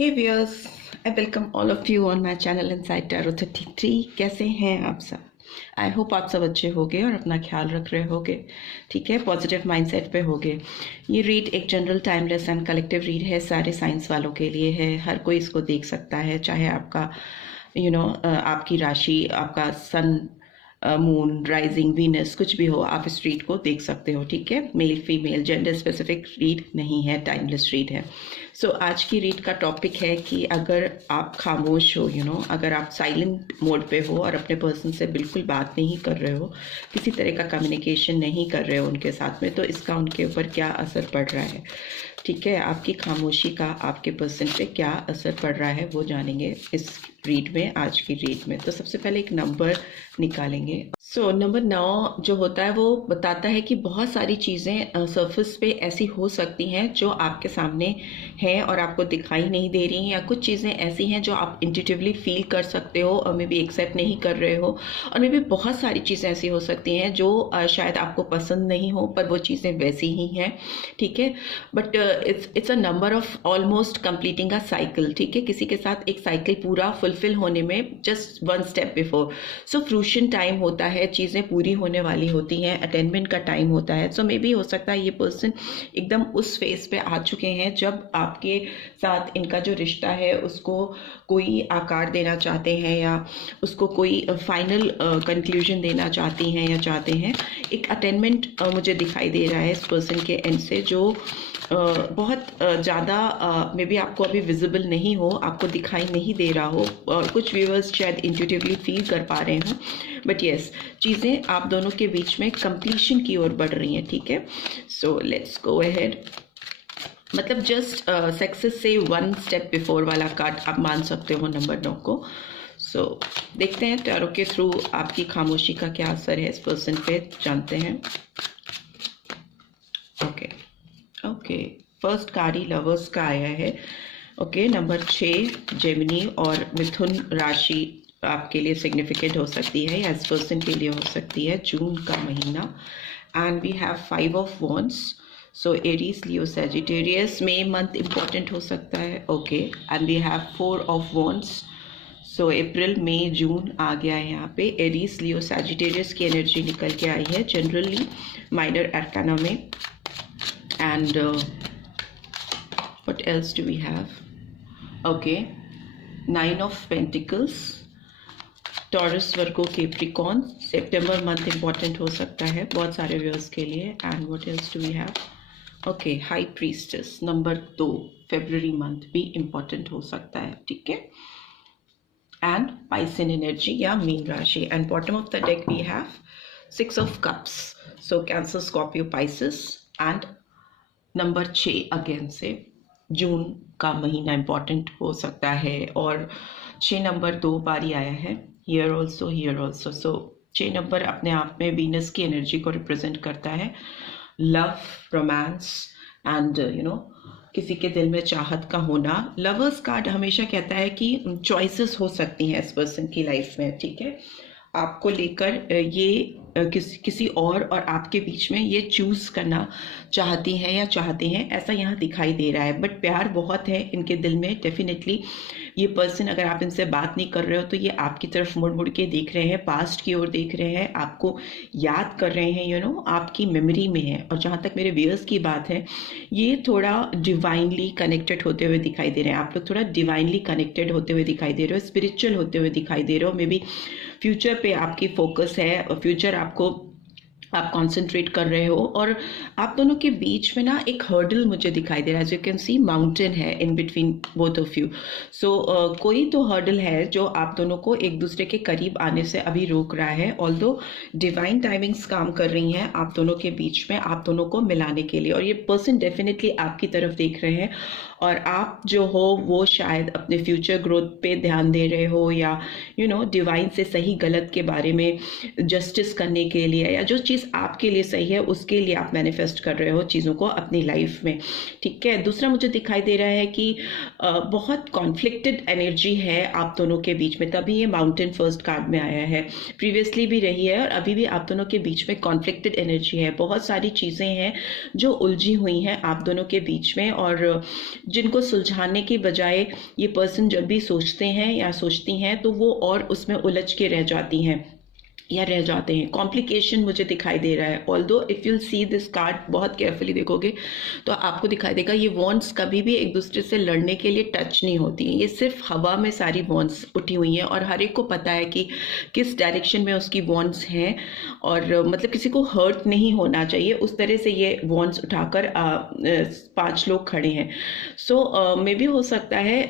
Hey viewers, I welcome all of you on my channel Inside Tarot 33। कैसे हैं आप सब? आई होप आप सब अच्छे होगे और अपना ख्याल रख रहे होगे। ठीक है, पॉजिटिव माइंडसेट पे होगे। ये रीड एक general timeless and collective read है, सारे साइंस वालों के लिए है। हर कोई इसको देख सकता है, चाहे आपका आपकी राशि, आपका सन, मून, राइजिंग, वीनस, कुछ भी हो, आप इस रीड को देख सकते हो। ठीक है, male female gender specific read नहीं है, टाइमलेस रीड है। सो आज की रीड का टॉपिक है कि अगर आप खामोश हो, अगर आप साइलेंट मोड पे हो और अपने पर्सन से बिल्कुल बात नहीं कर रहे हो, किसी तरह का कम्युनिकेशन नहीं कर रहे हो उनके साथ में, तो इसका उनके ऊपर क्या असर पड़ रहा है। ठीक है, आपकी खामोशी का आपके पर्सन पे क्या असर पड़ रहा है वो जानेंगे इस रीड में, आज की रीड में। तो सबसे पहले एक नंबर निकालेंगे। नंबर 9 जो होता है वो बताता है कि बहुत सारी चीज़ें सरफेस पे ऐसी हो सकती हैं जो आपके सामने हैं और आपको दिखाई नहीं दे रही हैं, या कुछ चीज़ें ऐसी हैं जो आप इंट्यूटिवली फील कर सकते हो और मे बी एक्सेप्ट नहीं कर रहे हो, और मे बी बहुत सारी चीज़ें ऐसी हो सकती हैं जो शायद आपको पसंद नहीं हो, पर वो चीज़ें वैसी ही हैं। ठीक है, but it's a number of almost completing a cycle. ठीक है, किसी के साथ एक साइकिल पूरा फुलफिल होने में जस्ट वन स्टेप बिफोर। सो फ्रूशन टाइम होता है, चीज़ें पूरी होने वाली होती हैं, अटेनमेंट का टाइम होता है। सो मे बी हो सकता है ये पर्सन एकदम उस फेज पे आ चुके हैं जब आपके साथ इनका जो रिश्ता है उसको कोई आकार देना चाहते हैं, या उसको कोई फाइनल कंक्लूजन देना चाहती हैं या चाहते हैं। एक अटेनमेंट मुझे दिखाई दे रहा है इस पर्सन के एंड से, जो बहुत ज़्यादा मे बी आपको अभी विजिबल नहीं हो, आपको दिखाई नहीं दे रहा हो, और कुछ व्यूअर्स शायद इंट्यूटिवली फील कर पा रहे हों, बट येस, चीज़ें आप दोनों के बीच में कंप्लीशन की ओर बढ़ रही हैं। ठीक है, सो लेट्स गो अहेड। मतलब जस्ट सक्सेस से वन स्टेप बिफोर वाला कार्ड आप मान सकते हो नंबर 9 को। सो देखते हैं टैरो के थ्रू आपकी खामोशी का क्या असर है इस पर्सन पे, जानते हैं। ओके, फर्स्ट कार्ड ही लवर्स का आया है। ओके, नंबर 6 जेमिनी और मिथुन राशि आपके लिए सिग्निफिकेंट हो सकती है, या इस पर्सन के लिए हो सकती है, जून का महीना। And we have 5 of wands. So Aries, Leo, Sagittarius, May month important हो सकता है। Okay, and we have 4 of wands. So अप्रैल, मई, जून आ गया है यहाँ पे। एरीज, लियो, सैजिटेरियस की एनर्जी निकल के आई है जनरली माइनर आर्काना में। And what else do we have? Okay, 9 of Pentacles, Taurus, Virgo, Capricorn, सितंबर मंथ इंपॉर्टेंट हो सकता है बहुत सारे व्यूअर्स के लिए। And what else do we have? Okay, high priestess, number 2, फरवरी मंथ भी इंपॉर्टेंट हो सकता है। ठीक है, एंड पाइसन एनर्जी या मीन राशि। And bottom of the deck we have 6 of cups. So Cancer, Scorpio, Pisces. And number 6 again से जून का महीना इंपॉर्टेंट हो सकता है, और 6 नंबर 2 बार ही आया है, here also, here also. So 6 number अपने आप में वीनस की एनर्जी को रिप्रेजेंट करता है, लव, रोमांस एंड किसी के दिल में चाहत का होना। लवर्स कार्ड हमेशा कहता है कि चॉइसेस हो सकती हैं इस पर्सन की लाइफ में। ठीक है, आपको लेकर ये किसी और आपके बीच में ये चूज करना चाहती हैं या चाहते हैं, ऐसा यहाँ दिखाई दे रहा है। बट प्यार बहुत है इनके दिल में डेफिनेटली। ये पर्सन, अगर आप इनसे बात नहीं कर रहे हो तो ये आपकी तरफ मुड़ मुड़ के देख रहे हैं, पास्ट की ओर देख रहे हैं, आपको याद कर रहे हैं, आपकी मेमोरी में है। और जहाँ तक मेरे व्यूअर्स की बात है, ये थोड़ा डिवाइनली कनेक्टेड होते हुए दिखाई दे रहे हैं। आप लोग थोड़ा डिवाइनली कनेक्टेड होते हुए दिखाई दे रहे हो, स्पिरिचुअल होते हुए दिखाई दे रहे हो। मे बी फ्यूचर पे आपकी फोकस है, और फ्यूचर आप कंसंट्रेट कर रहे हो, और आप दोनों के बीच में ना एक हर्डल मुझे दिखाई दे रहा है। As you can see, mountain है in between both of you. So कोई तो हर्डल है जो आप दोनों को एक दूसरे के करीब आने से अभी रोक रहा है। ऑल्दो डिवाइन टाइमिंग्स काम कर रही हैं आप दोनों के बीच में, आप दोनों को मिलाने के लिए, और ये पर्सन डेफिनेटली आपकी तरफ देख रहे हैं, और आप जो हो वो शायद अपने फ्यूचर ग्रोथ पे ध्यान दे रहे हो, या डिवाइन से सही गलत के बारे में जस्टिस करने के लिए, या जो चीज़ चीज़ आपके लिए सही है उसके लिए आप मैनिफेस्ट कर रहे हो चीज़ों को अपनी लाइफ में, ठीक है। दूसरा मुझे दिखाई दे रहा है कि बहुत कॉन्फ्लिक्टेड एनर्जी है आप दोनों के बीच में, तभी ये माउंटेन फर्स्ट कार्ड में आया है। प्रीवियसली भी रही है और अभी भी आप दोनों के बीच में कॉन्फ्लिक्टेड एनर्जी है। बहुत सारी चीज़ें हैं जो उलझी हुई हैं आप दोनों के बीच में, और जिनको सुलझाने की बजाय ये पर्सन जब भी सोचते हैं या सोचती हैं तो वो और उसमें उलझ के रह जाती हैं या रह जाते हैं। कॉम्प्लिकेशन मुझे दिखाई दे रहा है। Although if you'll see this card बहुत केयरफुली देखोगे तो आपको दिखाई देगा ये वॉन्ड्स कभी भी एक दूसरे से लड़ने के लिए टच नहीं होती हैं। ये सिर्फ हवा में सारी वॉन्ड्स उठी हुई हैं और हर एक को पता है कि किस डायरेक्शन में उसकी वॉन्ड्स हैं, और मतलब किसी को हर्ट नहीं होना चाहिए, उस तरह से ये वॉन्ड्स उठाकर 5 लोग खड़े हैं। सो मे भी हो सकता है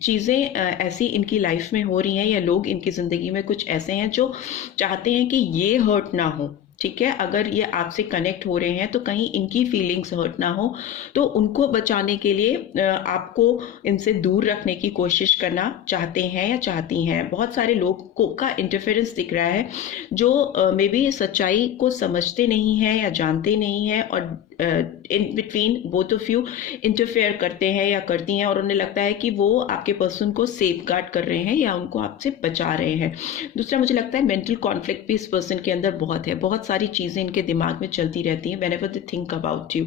चीज़ें ऐसी इनकी लाइफ में हो रही हैं या लोग इनकी ज़िंदगी में कुछ ऐसे हैं जो चाहते हैं कि ये हर्ट ना हो, ठीक है। अगर ये आपसे कनेक्ट हो रहे हैं तो कहीं इनकी फीलिंग्स हर्ट ना हो, तो उनको बचाने के लिए आपको इनसे दूर रखने की कोशिश करना चाहते हैं या चाहती हैं। बहुत सारे लोगों का इंटरफेरेंस दिख रहा है जो मे बी सच्चाई को समझते नहीं हैं या जानते नहीं हैं, और इन between both of you interfere करते हैं या करती हैं, और उन्हें लगता है कि वो आपके पर्सन को सेफ गार्ड कर रहे हैं या उनको आपसे बचा रहे हैं। दूसरा मुझे लगता है मेंटल कॉन्फ्लिक्ट भी इस पर्सन के अंदर बहुत है। बहुत सारी चीज़ें इनके दिमाग में चलती रहती हैं whenever they think about you,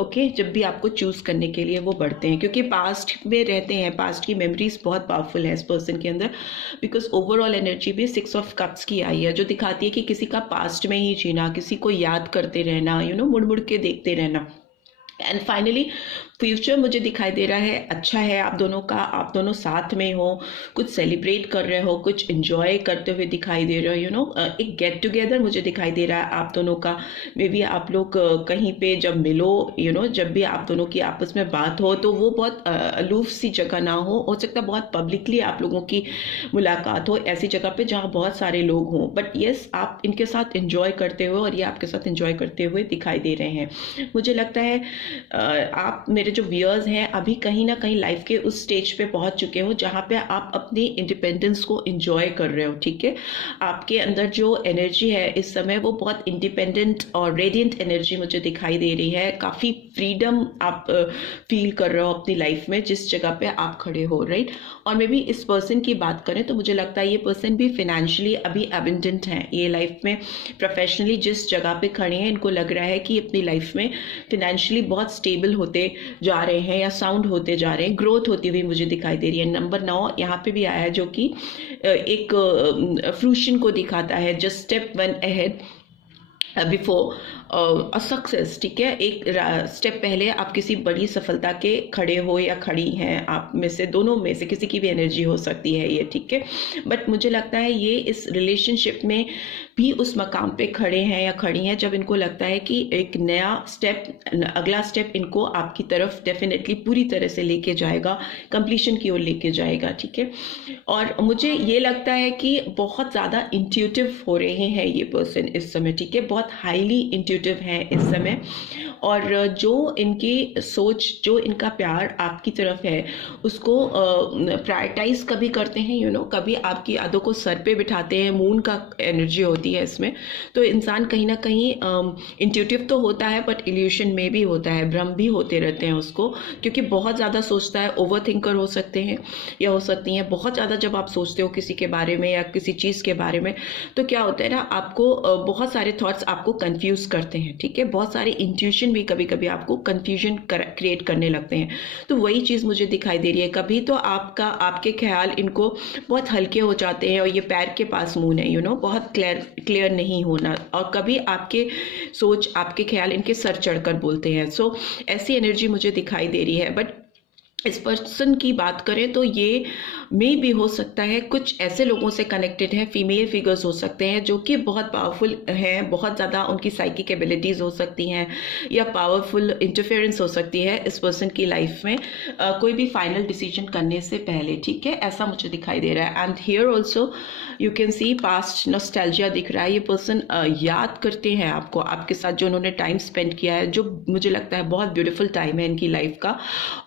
okay. जब भी आपको चूज़ करने के लिए वो बढ़ते हैं, क्योंकि पास्ट में रहते हैं, पास्ट की मेमोरीज बहुत पावरफुल है इस पर्सन के अंदर, बिकॉज ओवरऑल एनर्जी भी 6 ऑफ कप्स की आई है, जो दिखाती है कि किसी का पास्ट में ही जीना, किसी को याद करते रहना, मुड़ मुड़ के देखते रहना। एंड फाइनली फ्यूचर मुझे दिखाई दे रहा है अच्छा है आप दोनों का। आप दोनों साथ में हो, कुछ सेलिब्रेट कर रहे हो, कुछ एंजॉय करते हुए दिखाई दे रहे हो, एक गेट टुगेदर मुझे दिखाई दे रहा है आप दोनों का। मे बी आप लोग कहीं पे जब मिलो, जब भी आप दोनों की आपस में बात हो तो वो बहुत अलूफ सी जगह ना हो सकता है बहुत पब्लिकली आप लोगों की मुलाकात हो ऐसी जगह पे जहाँ बहुत सारे लोग हों, बट येस आप इनके साथ एंजॉय करते हुए और ये आपके साथ एंजॉय करते हुए दिखाई दे रहे हैं। मुझे लगता है आप मेरे जो व्यूअर्स हैं अभी कहीं ना कहीं लाइफ के उस स्टेज पे पहुंच चुके हो जहां पे आप अपनी इंडिपेंडेंस को एंजॉय कर रहे हो, ठीक है। आपके अंदर जो एनर्जी है इस समय वो बहुत इंडिपेंडेंट और रेडिएंट एनर्जी मुझे दिखाई दे रही है। काफ़ी फ्रीडम आप फील कर रहे हो अपनी लाइफ में जिस जगह पे आप खड़े हो, राइट। और मे बी इस पर्सन की बात करें तो मुझे लगता है ये पर्सन भी फाइनेंशियली अभी एबंडेंट है। ये लाइफ में प्रोफेशनली जिस जगह पे खड़े हैं इनको लग रहा है कि अपनी लाइफ में फाइनेंशियली बहुत स्टेबल होते जा रहे हैं या साउंड होते जा रहे हैं, ग्रोथ होती हुई मुझे दिखाई दे रही है। नंबर 9 यहाँ पे भी आया है जो कि एक फ्रूशन को दिखाता है, just step 1 ahead before a success, ठीक है। एक स्टेप पहले आप किसी बड़ी सफलता के खड़े हो या खड़ी हैं, आप में से दोनों में से किसी की भी एनर्जी हो सकती है ये, ठीक है। बट मुझे लगता है ये इस रिलेशनशिप में भी उस मकाम पे खड़े हैं या खड़ी हैं जब इनको लगता है कि एक नया स्टेप, अगला स्टेप इनको आपकी तरफ डेफिनेटली पूरी तरह से लेके जाएगा, कंप्लीशन की ओर लेके जाएगा, ठीक है। और मुझे ये लगता है कि बहुत ज़्यादा इंट्यूटिव हो रहे हैं ये पर्सन इस समय, ठीक है। बहुत हाईली इंट्यूटिव हैं इस समय, और जो इनकी सोच, जो इनका प्यार आपकी तरफ है उसको प्रायोरिटाइज कभी करते हैं, कभी आपकी यादों को सर पे बिठाते हैं। मून का एनर्जी होती है इसमें, तो इंसान कहीं ना कहीं इंट्यूटिव तो होता है बट इल्यूशन में भी होता है, भ्रम भी होते रहते हैं उसको, क्योंकि बहुत ज़्यादा सोचता है। ओवर थिंकर हो सकते हैं या हो सकती हैं बहुत ज़्यादा। जब आप सोचते हो किसी के बारे में या किसी चीज़ के बारे में तो क्या होता है ना, आपको बहुत सारे थॉट्स आपको कंफ्यूज करते हैं, ठीक है। बहुत सारे इंट्यूशन भी कभी कभी आपको कंफ्यूजन क्रिएट करने लगते हैं। तो वही चीज़ मुझे दिखाई दे रही है। कभी तो आपके ख्याल इनको बहुत हल्के हो जाते हैं और ये पैर के पास मून है, बहुत क्लियर नहीं होना, और कभी आपके सोच, आपके ख्याल इनके सर चढ़कर बोलते हैं। सो ऐसी एनर्जी मुझे दिखाई दे रही है। बट इस पर्सन की बात करें तो ये में भी हो सकता है कुछ ऐसे लोगों से कनेक्टेड हैं, फीमेल फिगर्स हो सकते हैं जो कि बहुत पावरफुल हैं, बहुत ज़्यादा उनकी साइकिक एबिलिटीज़ हो सकती हैं या पावरफुल इंटरफेरेंस हो सकती है इस पर्सन की लाइफ में कोई भी फाइनल डिसीजन करने से पहले, ठीक है। ऐसा मुझे दिखाई दे रहा है। And here also you can C past nostalgia दिख रहा है। ये पर्सन याद करते हैं आपको, आपके साथ जो उन्होंने टाइम स्पेंड किया है, जो मुझे लगता है बहुत ब्यूटीफुल टाइम है इनकी लाइफ का।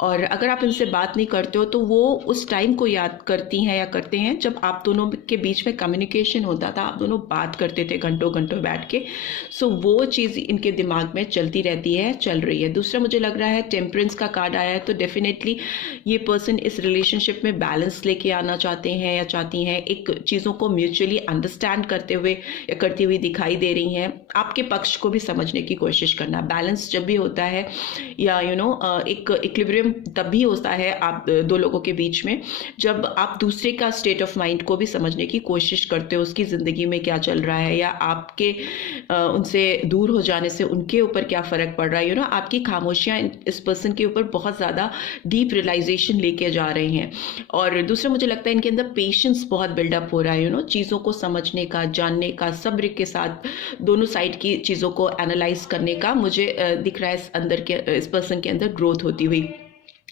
और अगर आप इनसे बात नहीं करते हो तो वो उस टाइम को याद करती हैं या करते हैं जब आप दोनों के बीच में कम्युनिकेशन होता था, आप दोनों बात करते थे घंटों घंटों बैठ के। सो वो चीज़ इनके दिमाग में चलती रहती है, चल रही है। दूसरा मुझे लग रहा है टेम्परेंस का कार्ड आया है, तो डेफिनेटली ये पर्सन इस रिलेशनशिप में बैलेंस लेके आना चाहते हैं या चाहती हैं, एक चीज़ों को म्यूचुअली अंडरस्टैंड करते हुए या करती हुई दिखाई दे रही हैं। आपके पक्ष को भी समझने की कोशिश करना। बैलेंस जब भी होता है या एक इक्विलिब्रियम तब भी होता है आप दो लोगों के बीच में, जब आप दूसरे का स्टेट ऑफ माइंड को भी समझने की कोशिश करते हो, उसकी ज़िंदगी में क्या चल रहा है या आपके उनसे दूर हो जाने से उनके ऊपर क्या फ़र्क पड़ रहा है। आपकी खामोशियाँ इस पर्सन के ऊपर बहुत ज़्यादा डीप रियलाइजेशन लेके जा रहे हैं। और दूसरा मुझे लगता है इनके अंदर पेशेंस बहुत बिल्डअप हो रहा है, चीज़ों को समझने का, जानने का, सब्र के साथ दोनों साइड की चीज़ों को एनालाइज करने का मुझे दिख रहा है इस पर्सन के अंदर ग्रोथ होती हुई।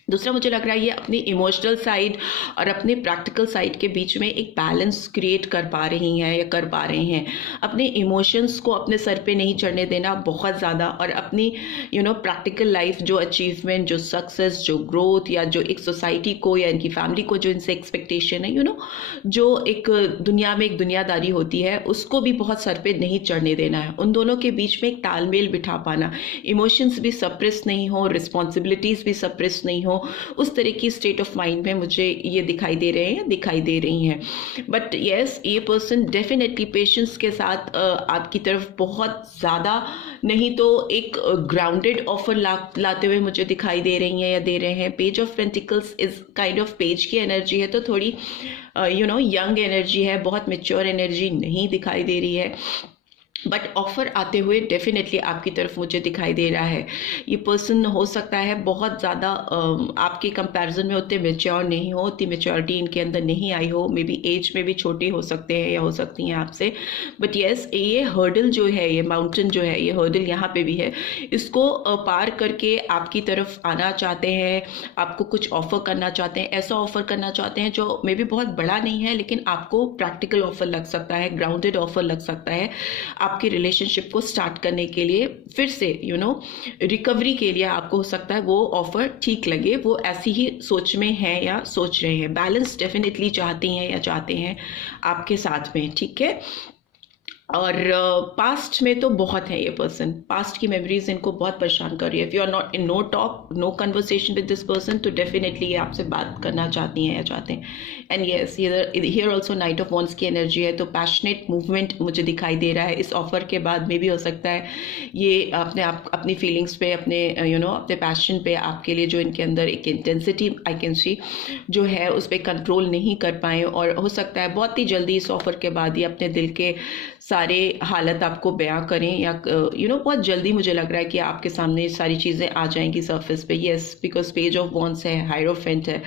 दूसरा मुझे लग रहा है ये अपनी इमोशनल साइड और अपने प्रैक्टिकल साइड के बीच में एक बैलेंस क्रिएट कर पा रही हैं या कर पा रहे हैं। अपने इमोशंस को अपने सर पे नहीं चढ़ने देना बहुत ज़्यादा, और अपनी प्रैक्टिकल लाइफ, जो अचीवमेंट, जो सक्सेस, जो ग्रोथ, या जो एक सोसाइटी को या इनकी फैमिली को जो इनसे एक्सपेक्टेशन है, जो एक दुनिया में एक दुनियादारी होती है, उसको भी बहुत सर पे नहीं चढ़ने देना है। उन दोनों के बीच में एक तालमेल बिठा पाना, इमोशंस भी सप्रेस नहीं हो, रिस्पॉन्सिबिलिटीज़ भी सप्रेस नहीं हो, उस तरह की स्टेट ऑफ माइंड में मुझे ये दिखाई दे रही हैं। बट यस, ये पर्सन डेफिनेटली पेशेंस के साथ आपकी तरफ बहुत ज़्यादा नहीं तो एक ग्राउंडेड ऑफर लाते हुए मुझे दिखाई दे रही हैं या दे रहे हैं। Page of pentacles is kind of page की एनर्जी है, तो थोड़ी यंग एनर्जी है, बहुत मैच्योर एनर्जी नहीं दिखाई दे रही है। बट ऑफर आते हुए डेफिनेटली आपकी तरफ मुझे दिखाई दे रहा है। ये पर्सन हो सकता है बहुत ज़्यादा आपके कंपैरिजन में उतने मैच्योर नहीं हो, उतनी मैच्योरिटी इनके अंदर नहीं आई हो, मे बी एज में भी छोटे हो सकते हैं या हो सकती हैं आपसे। बट येस, ये हर्डल जो है, ये माउंटेन जो है, ये हर्डल यहाँ पे भी है, इसको पार करके आपकी तरफ आना चाहते हैं, आपको कुछ ऑफर करना चाहते हैं। ऐसा ऑफर करना चाहते हैं जो मे बी बहुत बड़ा नहीं है, लेकिन आपको प्रैक्टिकल ऑफर लग सकता है, ग्राउंडेड ऑफर लग सकता है, आपके रिलेशनशिप को स्टार्ट करने के लिए, फिर से रिकवरी के लिए आपको हो सकता है वो ऑफर ठीक लगे। वो ऐसी ही सोच में है या सोच रहे हैं, बैलेंस डेफिनेटली चाहती हैं या चाहते हैं आपके साथ में, ठीक है। और पास्ट में तो बहुत है ये पर्सन, पास्ट की मेमोरीज इनको बहुत परेशान कर रही है। If you are not in no talk, no conversation with this person, तो डेफिनेटली ये आपसे बात करना चाहती हैं या चाहते हैं। And yes, here also knight of wands की एनर्जी है, तो पैशनेट मूवमेंट मुझे दिखाई दे रहा है। इस ऑफर के बाद में भी हो सकता है ये अपनी फीलिंग्स पे, अपने अपने पैशन पे, आपके लिए जो इनके अंदर एक इंटेंसिटी आई कैन सी जो है उस पर कंट्रोल नहीं कर पाए, और हो सकता है बहुत ही जल्दी इस ऑफर के बाद ये अपने दिल के सारे हालत आपको बयां करें, या बहुत जल्दी मुझे लग रहा है कि आपके सामने सारी चीज़ें आ जाएंगी सरफेस पे। Yes, because page of wands है, हायरोफेंट है,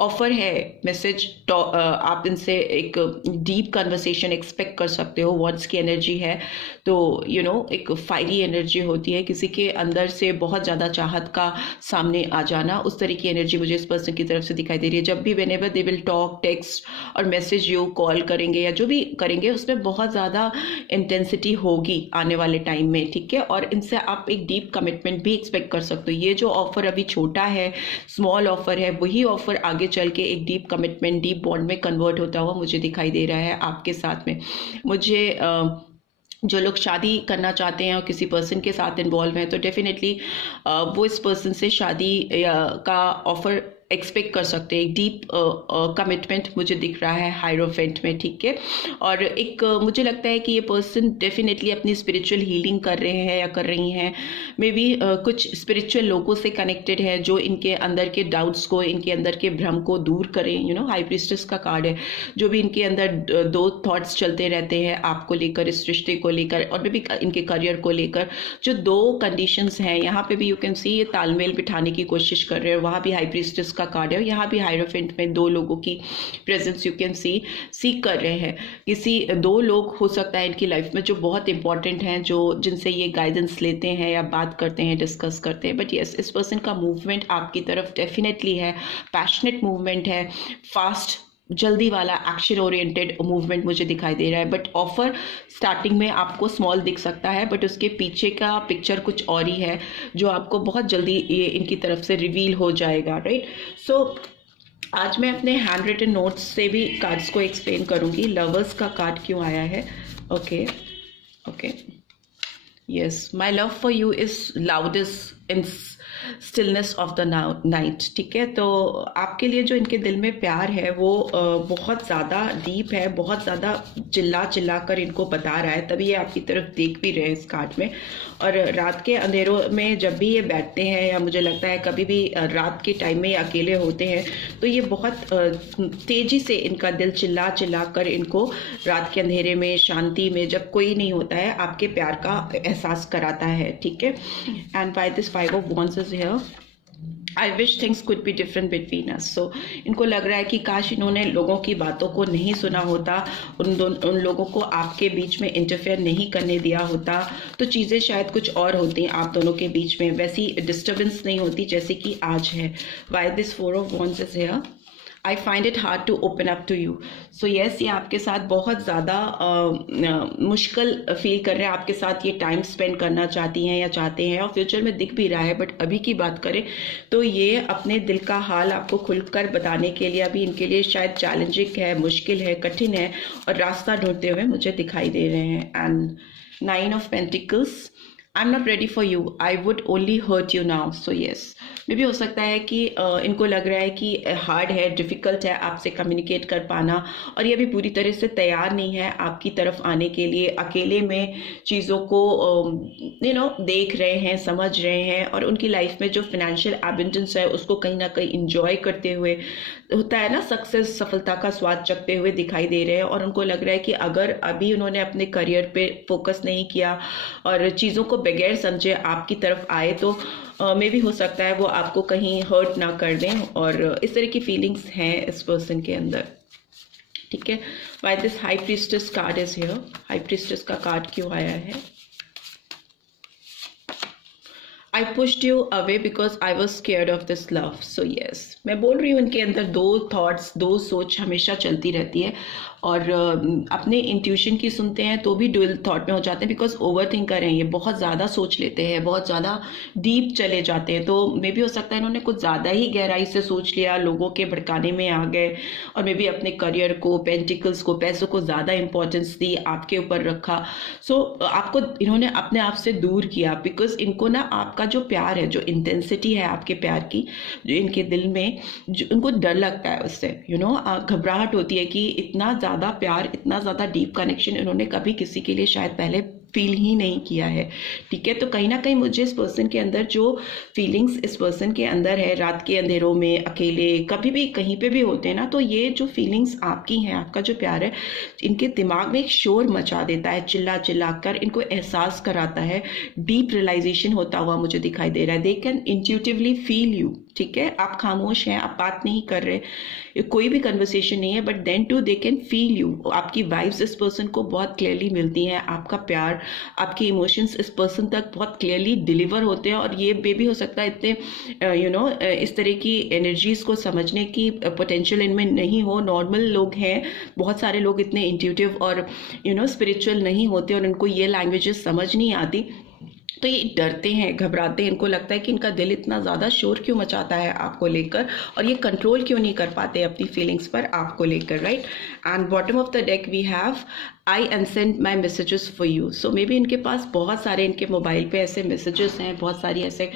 ऑफर है, मैसेज, आप इनसे एक डीप कन्वर्सेशन एक्सपेक्ट कर सकते हो। वॉन्ड्स की एनर्जी है, तो एक फायरी एनर्जी होती है, किसी के अंदर से बहुत ज़्यादा चाहत का सामने आ जाना, उस तरह की एनर्जी मुझे इस पर्सन की तरफ से दिखाई दे रही है। जब भी whenever they will talk, text और मैसेज यू, कॉल करेंगे या जो भी करेंगे, उसमें बहुत ज़्यादा इंटेंसिटी होगी आने वाले टाइम में, ठीक है। और इनसे आप एक डीप कमिटमेंट भी एक्सपेक्ट कर सकते हो। ये जो ऑफर अभी छोटा है, स्मॉल ऑफर है, वही ऑफर आगे चल के एक डीप कमिटमेंट, डीप बॉन्ड में कन्वर्ट होता हुआ मुझे दिखाई दे रहा है आपके साथ में। मुझे जो लोग शादी करना चाहते हैं और किसी पर्सन के साथ इन्वॉल्व हैं, तो डेफिनेटली वो इस पर्सन से शादी का ऑफर एक्सपेक्ट कर सकते हैं। एक डीप कमिटमेंट मुझे दिख रहा है हायरोफेंट में, ठीक है। और एक मुझे लगता है कि ये पर्सन डेफिनेटली अपनी स्पिरिचुअल हीलिंग कर रहे हैं या कर रही हैं। मे बी कुछ स्पिरिचुअल लोगों से कनेक्टेड है जो इनके अंदर के डाउट्स को, इनके अंदर के भ्रम को दूर करें। हाई प्रीस्टेस का कार्ड है, जो भी इनके अंदर दो थॉट्स चलते रहते हैं आपको लेकर, इस रिश्ते को लेकर, और मे बी इनके करियर को लेकर, जो दो कंडीशंस हैं, यहाँ पे भी यू कैन सी ये तालमेल बिठाने की कोशिश कर रहे हैं। वहाँ भी हाई प्रीस्टेस कार्ड है, यहाँ भी हायरोफेंट में दो लोगों की प्रेजेंस यू कैन सी सीख कर रहे हैं। किसी दो लोग हो सकता है इनकी लाइफ में जो बहुत इंपॉर्टेंट हैं, जो जिनसे ये गाइडेंस लेते हैं या बात करते हैं, डिस्कस करते हैं। बट यस, इस पर्सन का मूवमेंट आपकी तरफ डेफिनेटली है, पैशनेट मूवमेंट है, फास्ट जल्दी वाला एक्शन ओरिएंटेड मूवमेंट मुझे दिखाई दे रहा है, बट ऑफर स्टार्टिंग में आपको स्मॉल दिख सकता है, बट उसके पीछे का पिक्चर कुछ और ही है जो आपको बहुत जल्दी ये इनकी तरफ से रिवील हो जाएगा, राइट। सो आज मैं अपने हैंड रिटन नोट्स से भी कार्ड्स को एक्सप्लेन करूंगी। लवर्स का कार्ड क्यों आया है? Okay okay, yes, my love for you is loudest in stillness of the night. ठीक है, तो आपके लिए जो इनके दिल में प्यार है वो बहुत ज़्यादा डीप है, बहुत ज़्यादा चिल्ला चिल्ला कर इनको बता रहा है, तभी ये आपकी तरफ देख भी रहे हैं इस कार्ड में। और रात के अंधेरों में जब भी ये बैठते हैं, या मुझे लगता है कभी भी रात के टाइम में ये अकेले होते हैं, तो ये बहुत तेज़ी से इनका दिल चिल्ला चिल्ला कर इनको रात के अंधेरे में, शांति में, जब कोई नहीं होता है, आपके प्यार का एहसास कराता है। ठीक है, and by this 5 of Wands is here. I wish things could be different between us. So इनको लग रहा है कि काश इन्होंने लोगों की बातों को नहीं सुना होता, उन लोगों को आपके बीच में इंटरफेयर नहीं करने दिया होता, तो चीज़ें शायद कुछ और होती आप दोनों के बीच में, वैसी डिस्टर्बेंस नहीं होती जैसे कि आज है। Why this 4 of Wands is here? I find it hard to open up to you. So yes, ये आपके साथ बहुत ज़्यादा मुश्किल फील कर रहे हैं, आपके साथ ये टाइम स्पेंड करना चाहती हैं या चाहते हैं, और फ्यूचर में दिख भी रहा है। बट अभी की बात करें तो ये अपने दिल का हाल आपको खुलकर बताने के लिए अभी इनके लिए शायद चैलेंजिंग है, मुश्किल है, कठिन है, और रास्ता ढूंढते हुए मुझे दिखाई दे रहे हैं। And 9 of Pentacles, I am not ready for you, I would only hurt you now. So yes, May भी हो सकता है कि इनको लग रहा है कि हार्ड है, डिफ़िकल्ट है आपसे कम्युनिकेट कर पाना, और ये भी पूरी तरह से तैयार नहीं है आपकी तरफ आने के लिए। अकेले में चीज़ों को देख रहे हैं, समझ रहे हैं, और उनकी लाइफ में जो फिनेंशियल एबंडेंस है उसको कहीं ना कहीं इंजॉय करते हुए, होता है ना, सक्सेस, सफलता का स्वाद चखते हुए दिखाई दे रहे हैं। और उनको लग रहा है कि अगर अभी उन्होंने अपने करियर पे फोकस नहीं किया और चीज़ों को बगैर समझे आपकी तरफ आए, तो मे भी हो सकता है वो आपको कहीं हर्ट ना कर दें, और इस तरह की फीलिंग्स हैं इस पर्सन के अंदर। ठीक है, why this high priestess card is here? High priestess का कार्ड क्यों आया है? आई pushed you away because I was scared of this love. So yes, मैं बोल रही हूँ इनके अंदर 2 थॉट्स, 2 सोच हमेशा चलती रहती है, और अपने इंट्यूशन की सुनते हैं तो भी डुअल थॉट में हो जाते हैं, बिकॉज ओवर थिंकर हैं ये, बहुत ज़्यादा सोच लेते हैं, बहुत ज़्यादा डीप चले जाते हैं। तो मे भी हो सकता है इन्होंने कुछ ज़्यादा ही गहराई से सोच लिया, लोगों के भड़काने में आ गए, और मे भी अपने करियर को, पेंटिकल्स को, पैसों को ज़्यादा इंपॉर्टेंस दी, आपके ऊपर रखा। सो आपको इन्होंने अपने आप से दूर किया, बिकॉज इनको ना आपका जो प्यार है, जो इंटेंसिटी है आपके प्यार की, जो इनके दिल में, जो उनको डर लगता है उससे, घबराहट होती है कि इतना ज़्यादा प्यार, इतना ज़्यादा डीप कनेक्शन इन्होंने कभी किसी के लिए शायद पहले फील ही नहीं किया है। ठीक है, तो कहीं ना कहीं मुझे इस पर्सन के अंदर जो फीलिंग्स इस पर्सन के अंदर है, रात के अंधेरों में, अकेले, कभी भी कहीं पे भी होते हैं ना, तो ये जो फीलिंग्स आपकी हैं, आपका जो प्यार है, इनके दिमाग में एक शोर मचा देता है, चिल्ला चिल्ला कर इनको एहसास कराता है, डीप रियलाइजेशन होता हुआ मुझे दिखाई दे रहा है। They can intuitively feel you. ठीक है, आप खामोश हैं, आप बात नहीं कर रहे, कोई भी कन्वर्सेशन नहीं है, but then too they can feel you. आपकी वाइब्स इस पर्सन को बहुत क्लियरली मिलती हैं, आपका प्यार, आपके इमोशंस इस पर्सन तक बहुत क्लियरली डिलीवर होते हैं, और ये भी हो सकता है इतने इस तरह की एनर्जीज को समझने की पोटेंशियल इनमें नहीं हो। नॉर्मल लोग हैं, बहुत सारे लोग इतने इंट्यूटिव और स्पिरिचुअल नहीं होते, और उनको ये लैंग्वेजेस समझ नहीं आती, तो ये डरते हैं, घबराते हैं। इनको लगता है कि इनका दिल इतना ज़्यादा शोर क्यों मचाता है आपको लेकर, और ये कंट्रोल क्यों नहीं कर पाते अपनी फीलिंग्स पर आपको लेकर, right. And bottom of the deck we have I and send my messages for you. So maybe इनके पास बहुत सारे, इनके मोबाइल पे ऐसे मैसेजेस हैं, बहुत सारी ऐसे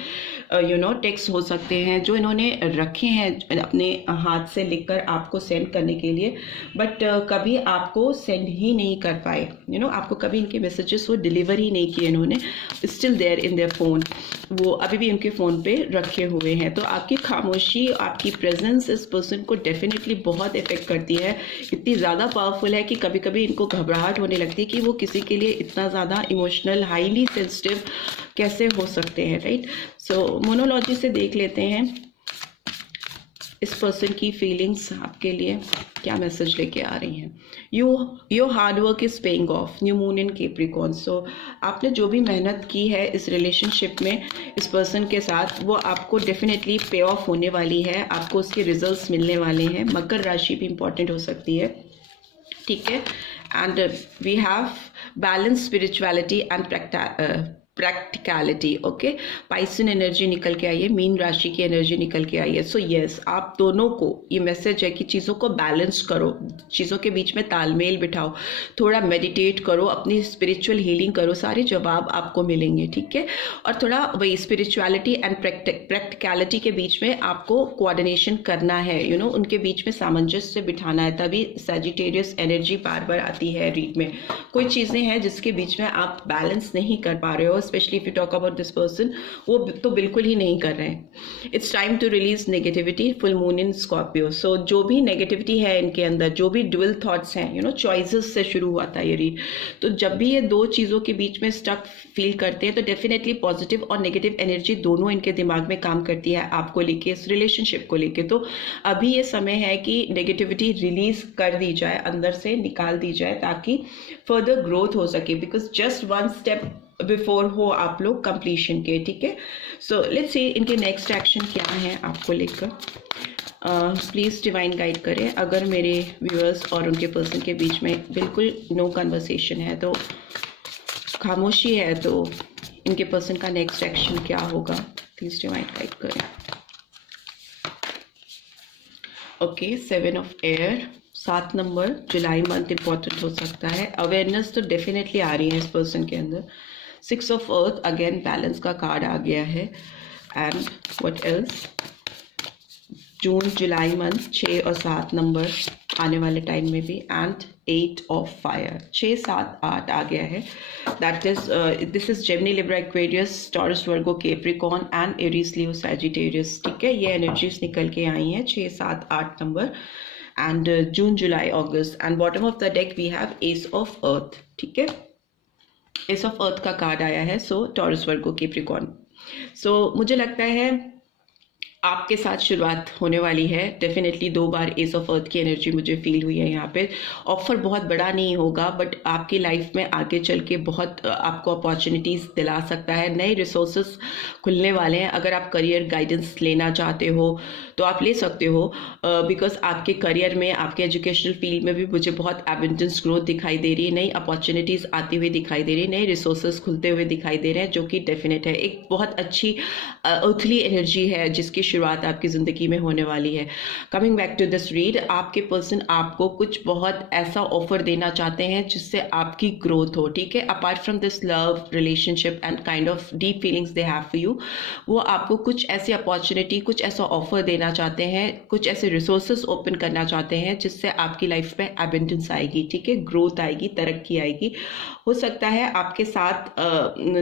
टेक्स्ट हो सकते हैं जो इन्होंने रखे हैं अपने हाथ से लिखकर आपको सेंड करने के लिए, बट कभी आपको सेंड ही नहीं कर पाए। आपको कभी इनके मैसेजेस वो डिलीवर ही नहीं किए इन्होंने, still there in their phone, वो अभी भी उनके फ़ोन पे रखे हुए हैं। तो आपकी खामोशी, आपकी प्रेजेंस इस पर्सन को डेफिनेटली बहुत इफेक्ट करती है, इतनी ज़्यादा पावरफुल है कि कभी कभी इनको घबराहट होने लगती है कि वो किसी के लिए इतना ज़्यादा इमोशनल, हाईली सेंसिटिव कैसे हो सकते हैं, राइट। सो मोनोलॉजी से देख लेते हैं इस पर्सन की फीलिंग्स आपके लिए क्या मैसेज लेके आ रही हैं? Your hard work is paying off, new moon in Capricorn. So आपने जो भी मेहनत की है इस रिलेशनशिप में इस पर्सन के साथ, वो आपको डेफिनेटली पे ऑफ होने वाली है, आपको उसके रिजल्ट्स मिलने वाले हैं। मकर राशि भी इंपॉर्टेंट हो सकती है, ठीक है। And we have balance spirituality and practicality, okay. Pisces energy निकल के आई है, मीन राशि की एनर्जी निकल के आई है। सो यस, आप दोनों को ये मैसेज है कि चीज़ों को बैलेंस करो, चीज़ों के बीच में तालमेल बिठाओ, थोड़ा मेडिटेट करो, अपनी स्पिरिचुअल हीलिंग करो, सारे जवाब आपको मिलेंगे, ठीक है। और थोड़ा वही स्पिरिचुअलिटी एंड प्रैक्टिकलिटी के बीच में आपको कोऑर्डिनेशन करना है, यू नो, उनके बीच में सामंजस्य बिठाना है, तभी सजिटेरियस एनर्जी बार बार आती है रीड में। कोई चीज़ें हैं जिसके बीच में आप बैलेंस नहीं कर पा रहे हो, specially if you talk about this person, वो तो बिल्कुल ही नहीं कर रहे हैं। It's time to release negativity, full moon in Scorpio. So जो भी नेगेटिविटी है इनके अंदर, जो भी ड्यूअल थॉट्स हैं, यू नो, चॉइसेस से शुरू हुआ था ये रीड। तो जब भी ये दो चीज़ों के बीच में स्टक फील करते हैं तो डेफिनेटली पॉजिटिव और नेगेटिव एनर्जी दोनों इनके दिमाग में काम करती है आपको लेके, इस रिलेशनशिप को लेके। तो अभी ये समय है कि नेगेटिविटी रिलीज कर दी जाए, अंदर से निकाल दी जाए, ताकि फर्दर ग्रोथ हो सके, because just one step before हो आप लोग कंप्लीशन के, ठीक है। सो लेट्स सी इनके नेक्स्ट एक्शन क्या है आपको लेकर। प्लीज़ डिवाइन गाइड करें। अगर मेरे व्यूअर्स और उनके पर्सन के बीच में बिल्कुल नो कन्वर्सेशन है, तो खामोशी है, तो इनके पर्सन का नेक्स्ट एक्शन क्या होगा, प्लीज़ डिवाइन गाइड करें। Okay, 7 of air, 7 number, July month important हो सकता है। अवेयरनेस तो डेफिनेटली आ रही है इस पर्सन के अंदर। 6 ऑफ अर्थ, अगेन बैलेंस का कार्ड आ गया है। And what else, June July month, 6 और 7 नंबर आने वाले टाइम में भी। एंड 8 ऑफ फायर, 6, 7, 8 आ गया है। That is this is Gemini, Libra, Aquarius, taurus, Virgo, Capricorn and Aries, Leo, Sagittarius, ठीक है। ये एनर्जीज निकल के आई हैं, 6, 7, 8 number. And June July August. And bottom of the deck we have ace of earth, ठीक है। एस ऑफ अर्थ का card आया है। सो टॉरस, वर्गो, कैप्रिकॉर्न। सो मुझे लगता है आपके साथ शुरुआत होने वाली है। डेफिनेटली 2 बार एस ऑफ अर्थ की एनर्जी मुझे फील हुई है यहाँ पे। ऑफर बहुत बड़ा नहीं होगा, बट आपकी लाइफ में आगे चल के बहुत आपको अपॉर्चुनिटीज़ दिला सकता है, नए रिसोर्सेस खुलने वाले हैं। अगर आप करियर गाइडेंस लेना चाहते हो तो आप ले सकते हो, बिकॉज आपके करियर में, आपके एजुकेशनल फील्ड में भी मुझे बहुत एबंडेंस ग्रोथ दिखाई दे रही है, नई अपॉर्चुनिटीज़ आती हुई दिखाई दे रही है, नए रिसोर्सेज खुलते हुए दिखाई दे रहे हैं, जो कि डेफिनेट है। एक बहुत अच्छी अर्थली एनर्जी है जिसकी शुरुआत आपकी ज़िंदगी में होने वाली है। Coming back to this read, आपके पर्सन आपको कुछ बहुत ऐसा ऑफर देना चाहते हैं जिससे आपकी ग्रोथ हो, ठीक है। Apart from this love relationship and kind of deep feelings they have for you, वो आपको कुछ ऐसी अपॉर्चुनिटी, कुछ ऐसा ऑफर देना चाहते हैं, कुछ ऐसे रिसोर्सेज ओपन करना चाहते हैं जिससे आपकी लाइफ में एबंडेंस आएगी, ठीक है, ग्रोथ आएगी, तरक्की आएगी। हो सकता है आपके साथ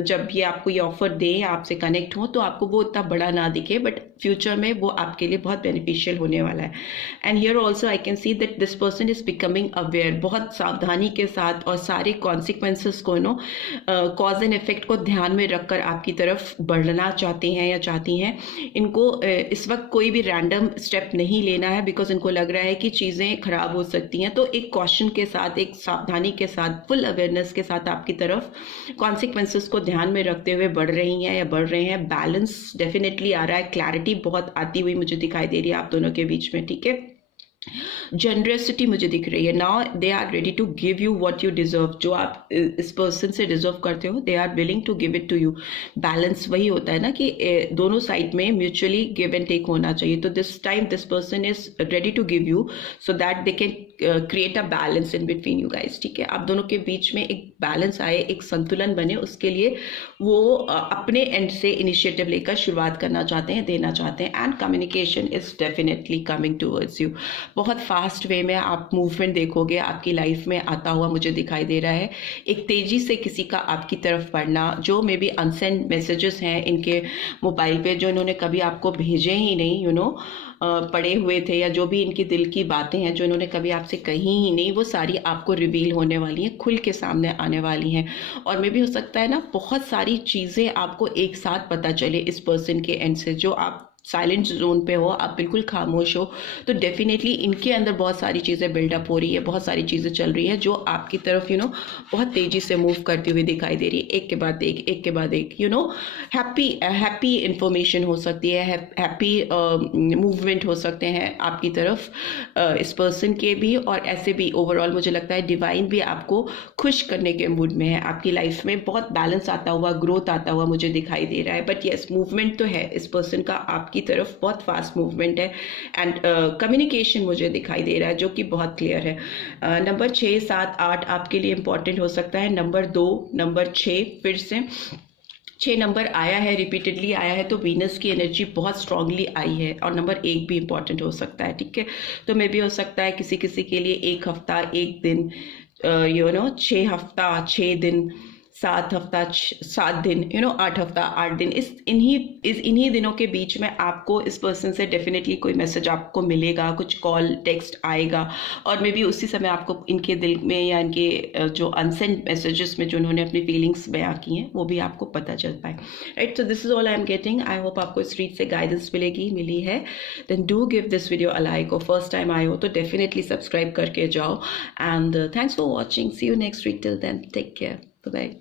जब ये आपको ये ऑफर दे, आपसे कनेक्ट हो, तो आपको वो इतना बड़ा ना दिखे, बट फ्यूचर में वो आपके लिए बहुत बेनिफिशियल होने वाला है। And here also I can see that this person is becoming aware, बहुत सावधानी के साथ और सारे कॉन्सिक्वेंसेस को, नो, कॉज एंड इफेक्ट को ध्यान में रखकर आपकी तरफ बढ़ना चाहते हैं या चाहती हैं। इनको इस वक्त कोई भी रैंडम स्टेप नहीं लेना है, बिकॉज इनको लग रहा है कि चीज़ें खराब हो सकती हैं। तो एक कॉशन के साथ, एक सावधानी के साथ, फुल अवेयरनेस के साथ आपकी तरफ कॉन्सिक्वेंसेस को ध्यान में रखते हुए बढ़ रही हैं या बढ़ रहे हैं। बैलेंस डेफिनेटली आ रहा है, क्लैरिटी बहुत आती हुई मुझे दिखाई दे रही है आप दोनों के बीच में, ठीक है। जनरसिटी मुझे दिख रही है। Now they are ready to give you what you deserve, जो आप इस पर्सन से डिजर्व करते हो, they are willing to give it to you. Balance वही होता है ना कि दोनों साइड में म्यूचुअली गिव एंड टेक होना चाहिए। तो this time this person is ready to give you so that they can create a balance in between you guys, ठीक है। आप दोनों के बीच में एक बैलेंस आए, एक संतुलन बने, उसके लिए वो अपने एंड से इनिशिएटिव लेकर शुरुआत करना चाहते हैं, देना चाहते हैं। And communication is definitely coming towards you. बहुत फास्ट वे में आप मूवमेंट देखोगे आपकी लाइफ में आता हुआ मुझे दिखाई दे रहा है। एक तेजी से किसी का आपकी तरफ बढ़ना, जो मे बी अनसेंड मैसेजेस हैं इनके मोबाइल पे, जो इन्होंने कभी आपको भेजे ही नहीं, यू नो, पड़े हुए थे, या जो भी इनकी दिल की बातें हैं जो इन्होंने कभी आपसे कही ही नहीं, वो सारी आपको रिवील होने वाली हैं, खुल के सामने आने वाली हैं। और मे भी हो सकता है ना, बहुत सारी चीज़ें आपको एक साथ पता चले इस पर्सन के एंड से, जो आप साइलेंट जोन पे हो, आप बिल्कुल खामोश हो, तो डेफिनेटली इनके अंदर बहुत सारी चीज़ें बिल्डअप हो रही है, बहुत सारी चीज़ें चल रही है जो आपकी तरफ बहुत तेज़ी से मूव करती हुई दिखाई दे रही है, एक के बाद एक हैप्पी इंफॉर्मेशन हो सकती है, हैप्पी मूवमेंट हो सकते हैं आपकी तरफ इस पर्सन के भी, और ऐसे भी ओवरऑल मुझे लगता है डिवाइन भी आपको खुश करने के मूड में है, आपकी लाइफ में बहुत बैलेंस आता हुआ, ग्रोथ आता हुआ मुझे दिखाई दे रहा है। बट यस, मूवमेंट तो है इस पर्सन का आपकी तरफ, बहुत फास्ट मूवमेंट है, एंड कम्युनिकेशन मुझे दिखाई दे रहा है जो कि बहुत क्लियर है। नंबर 6, 7, 8 आपके लिए इंपॉर्टेंट हो सकता है। नंबर 2, नंबर 6, फिर से 6 नंबर आया है, रिपीटेडली आया है, तो वीनस की एनर्जी बहुत स्ट्रांगली आई है, और नंबर 1 भी इंपॉर्टेंट हो सकता है, ठीक है। तो मे भी हो सकता है किसी किसी के लिए 1 हफ्ता 1 दिन, 6 हफ्ता 6 दिन, 7 हफ्ता 7 दिन, 8 हफ्ता 8 दिन, इन्हीं दिनों के बीच में आपको इस पर्सन से डेफिनेटली कोई मैसेज आपको मिलेगा, कुछ कॉल टेक्स्ट आएगा, और मे बी उसी समय आपको इनके दिल में या इनके जो अनसेंड मैसेजेस में जो उन्होंने अपनी फीलिंग्स बयां की हैं वो भी आपको पता चल पाए, right. So this is all I am getting. I hope आपको इस रीड से गाइडेंस मिली है। Then do give this video a like, और फर्स्ट टाइम आए हो तो डेफिनेटली सब्सक्राइब करके जाओ, and thanks for watching. See you next week, till then take care, bye bye.